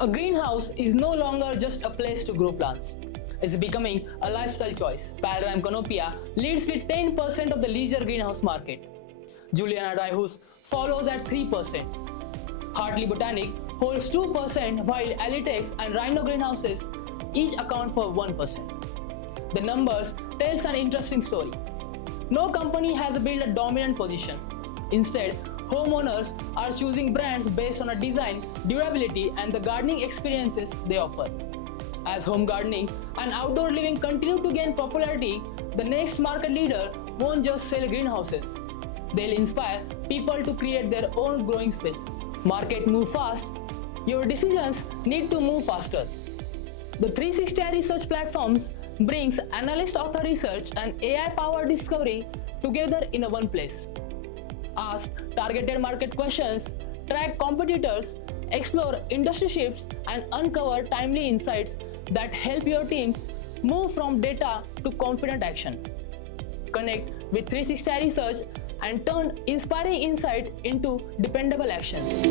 A greenhouse is no longer just a place to grow plants. It's becoming a lifestyle choice. Paradigm Canopia leads with 10% of the leisure greenhouse market. Juliana Dryhouse follows at 3%. Hartley Botanic holds 2%, while Alitex and Rhino greenhouses each account for 1%. The numbers tells an interesting story. No company has built a dominant position. Instead, homeowners are choosing brands based on a design, durability, and the gardening experiences they offer. As home gardening and outdoor living continue to gain popularity, the next market leader won't just sell greenhouses. They'll inspire people to create their own growing spaces. Market move fast. Your decisions need to move faster. The 360 research platforms brings analyst-authored research and AI-powered discovery together in a one place. Ask targeted market questions, track competitors, explore industry shifts, and uncover timely insights that help your teams move from data to confident action. Connect with 360 Research and turn inspiring insight into dependable actions.